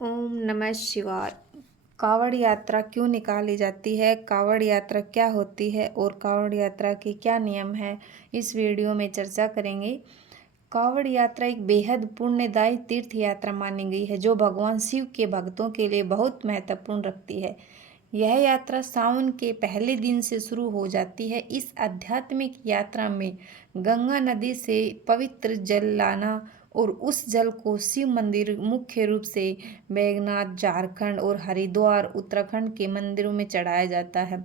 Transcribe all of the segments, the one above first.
ओम नमः शिवाय। कावड़ यात्रा क्यों निकाली जाती है, कावड़ यात्रा क्या होती है और कावड़ यात्रा के क्या नियम है, इस वीडियो में चर्चा करेंगे। कावड़ यात्रा एक बेहद पुण्यदायी तीर्थ यात्रा मानी गई है जो भगवान शिव के भक्तों के लिए बहुत महत्वपूर्ण रखती है। यह यात्रा सावन के पहले दिन से शुरू हो जाती है। इस आध्यात्मिक यात्रा में गंगा नदी से पवित्र जल लाना और उस जल को शिव मंदिर, मुख्य रूप से बैजनाथ झारखंड और हरिद्वार उत्तराखंड के मंदिरों में चढ़ाया जाता है।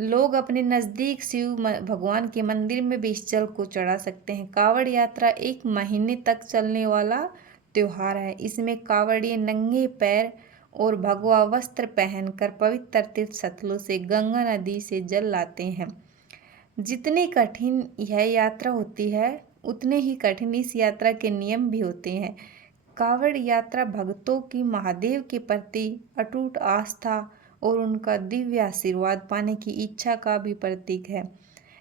लोग अपने नज़दीक शिव भगवान के मंदिर में भी इस जल को चढ़ा सकते हैं। कावड़ यात्रा एक महीने तक चलने वाला त्योहार है। इसमें कावड़िए नंगे पैर और भगवा वस्त्र पहनकर पवित्र तीर्थ स्थलों से गंगा नदी से जल लाते हैं। जितनी कठिन यह यात्रा होती है उतने ही कठिन इस यात्रा के नियम भी होते हैं। कावड़ यात्रा भक्तों की महादेव के प्रति अटूट आस्था और उनका दिव्य आशीर्वाद पाने की इच्छा का भी प्रतीक है।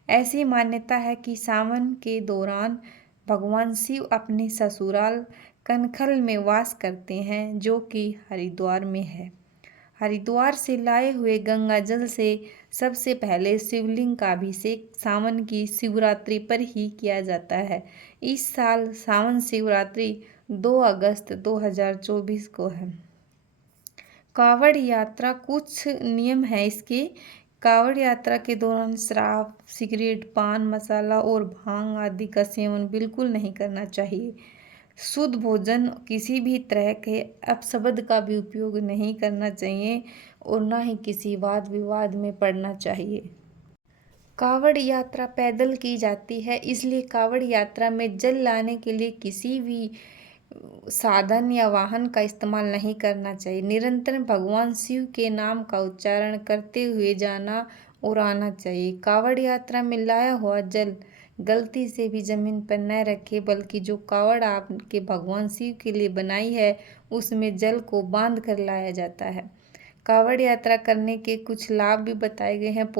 ऐसी मान्यता है कि सावन के दौरान भगवान शिव अपने ससुराल कनखल में वास करते हैं, जो कि हरिद्वार में है। हरिद्वार से लाए हुए गंगा जल से सबसे पहले शिवलिंग का अभिषेक सावन की शिवरात्रि पर ही किया जाता है। इस साल सावन शिवरात्रि 2 अगस्त 2024 को है। कावड़ यात्रा कुछ नियम है इसके। कावड़ यात्रा के दौरान शराब, सिगरेट, पान मसाला और भांग आदि का सेवन बिल्कुल नहीं करना चाहिए। शुद्ध भोजन, किसी भी तरह के अपशब्द का भी उपयोग नहीं करना चाहिए और ना ही किसी वाद विवाद में पड़ना चाहिए। कावड़ यात्रा पैदल की जाती है, इसलिए कावड़ यात्रा में जल लाने के लिए किसी भी साधन या वाहन का इस्तेमाल नहीं करना चाहिए। निरंतर भगवान शिव के नाम का उच्चारण करते हुए जाना और आना चाहिए। कावड़ यात्रा में लाया हुआ जल गलती से भी जमीन पर न रखें, बल्कि जो कावड़ आपके भगवान शिव के लिए बनाई है उसमें जल को बांध कर लाया जाता है। कावड़ यात्रा करने के कुछ लाभ भी बताए गए हैं।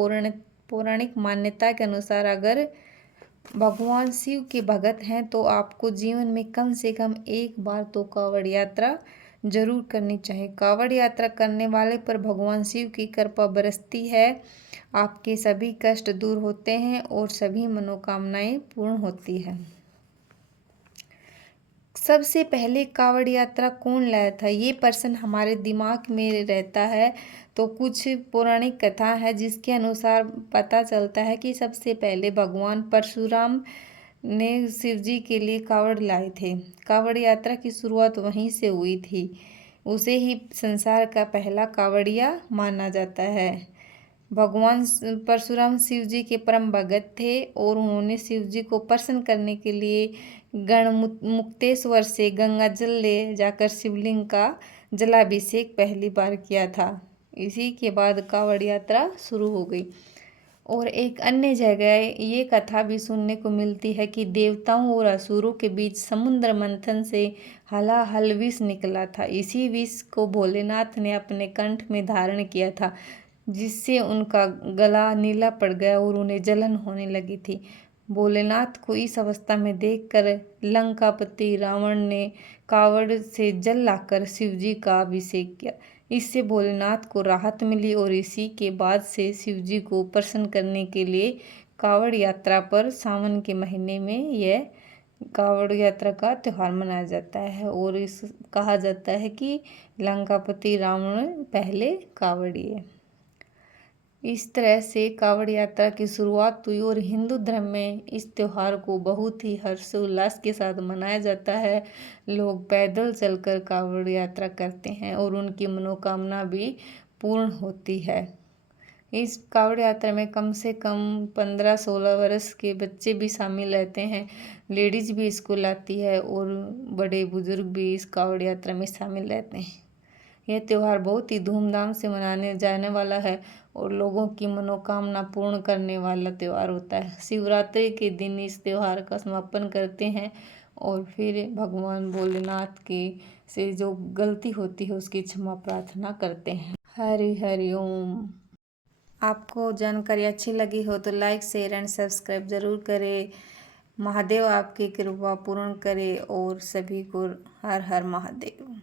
पौराणिक मान्यता के अनुसार अगर भगवान शिव के भक्त हैं तो आपको जीवन में कम से कम एक बार तो कावड़ यात्रा जरूर करनी चाहिए। कावड़ यात्रा करने वाले पर भगवान शिव की कृपा बरसती है, आपके सभी कष्ट दूर होते हैं और सभी मनोकामनाएं पूर्ण होती है। सबसे पहले कावड़ यात्रा कौन लाया था, ये प्रश्न हमारे दिमाग में रहता है। तो कुछ पौराणिक कथा है जिसके अनुसार पता चलता है कि सबसे पहले भगवान परशुराम ने शिव जी के लिए कावड़ लाए थे। कावड़ यात्रा की शुरुआत वहीं से हुई थी। उसे ही संसार का पहला कावड़िया माना जाता है। भगवान परशुराम शिव जी के परम भगत थे और उन्होंने शिव जी को प्रसन्न करने के लिए गण मुक्तेश्वर से गंगा जल ले जाकर शिवलिंग का जलाभिषेक पहली बार किया था। इसी के बाद कावड़ यात्रा शुरू हो गई। और एक अन्य जगह ये कथा भी सुनने को मिलती है कि देवताओं और असुरों के बीच समुद्र मंथन से हलाहल विष निकला था। इसी विष को भोलेनाथ ने अपने कंठ में धारण किया था, जिससे उनका गला नीला पड़ गया और उन्हें जलन होने लगी थी। भोलेनाथ को इस अवस्था में देखकर लंकापति रावण ने कावड़ से जल लाकर शिवजी का अभिषेक किया। इससे भोलेनाथ को राहत मिली और इसी के बाद से शिवजी को प्रसन्न करने के लिए कावड़ यात्रा पर सावन के महीने में यह कावड़ यात्रा का त्यौहार मनाया जाता है। और इस कहा जाता है कि लंकापति रावण पहले कावड़ी है। इस तरह से कावड़ यात्रा की शुरुआत हुई और हिंदू धर्म में इस त्यौहार को बहुत ही हर्षोल्लास के साथ मनाया जाता है। लोग पैदल चलकर कावड़ यात्रा करते हैं और उनकी मनोकामना भी पूर्ण होती है। इस कावड़ यात्रा में कम से कम 15-16 वर्ष के बच्चे भी शामिल रहते हैं। लेडीज भी इसको लाती है और बड़े बुजुर्ग भी इस कावड़ यात्रा में शामिल रहते हैं। यह त्यौहार बहुत ही धूमधाम से मनाने जाने वाला है और लोगों की मनोकामना पूर्ण करने वाला त्यौहार होता है। शिवरात्रि के दिन इस त्यौहार का समापन करते हैं और फिर भगवान भोलेनाथ के से जो गलती होती है उसकी क्षमा प्रार्थना करते हैं। हरि हरि ओम। आपको जानकारी अच्छी लगी हो तो लाइक, शेयर एंड सब्सक्राइब ज़रूर करें। महादेव आपकी कृपा पूर्ण करे और सभी को हर हर महादेव।